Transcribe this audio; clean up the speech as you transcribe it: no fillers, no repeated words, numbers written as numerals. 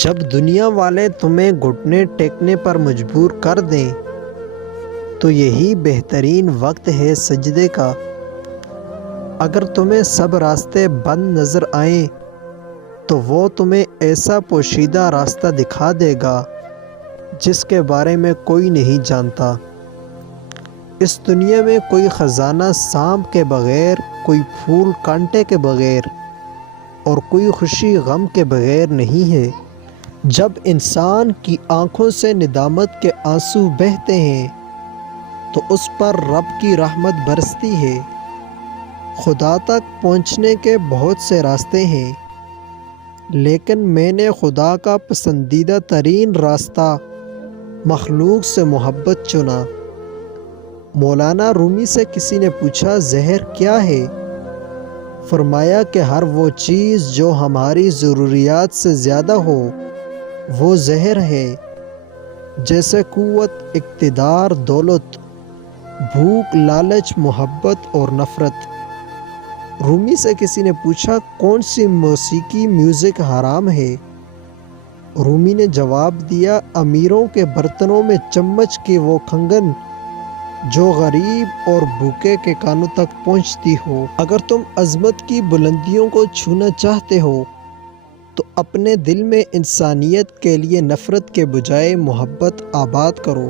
جب دنیا والے تمہیں گھٹنے ٹیکنے پر مجبور کر دیں تو یہی بہترین وقت ہے سجدے کا۔ اگر تمہیں سب راستے بند نظر آئیں تو وہ تمہیں ایسا پوشیدہ راستہ دکھا دے گا جس کے بارے میں کوئی نہیں جانتا۔ اس دنیا میں کوئی خزانہ سانپ کے بغیر، کوئی پھول کانٹے کے بغیر اور کوئی خوشی غم کے بغیر نہیں ہے۔ جب انسان کی آنکھوں سے ندامت کے آنسو بہتے ہیں تو اس پر رب کی رحمت برستی ہے۔ خدا تک پہنچنے کے بہت سے راستے ہیں، لیکن میں نے خدا کا پسندیدہ ترین راستہ مخلوق سے محبت چنا۔ مولانا رومی سے کسی نے پوچھا، زہر کیا ہے؟ فرمایا کہ ہر وہ چیز جو ہماری ضروریات سے زیادہ ہو وہ زہر ہے، جیسے قوت، اقتدار، دولت، بھوک، لالچ، محبت اور نفرت۔ رومی سے کسی نے پوچھا، کون سی موسیقی میوزک حرام ہے؟ رومی نے جواب دیا، امیروں کے برتنوں میں چمچ کی وہ کھنگن جو غریب اور بھوکے کے کانوں تک پہنچتی ہو۔ اگر تم عظمت کی بلندیوں کو چھونا چاہتے ہو تو اپنے دل میں انسانیت کے لیے نفرت کے بجائے محبت آباد کرو۔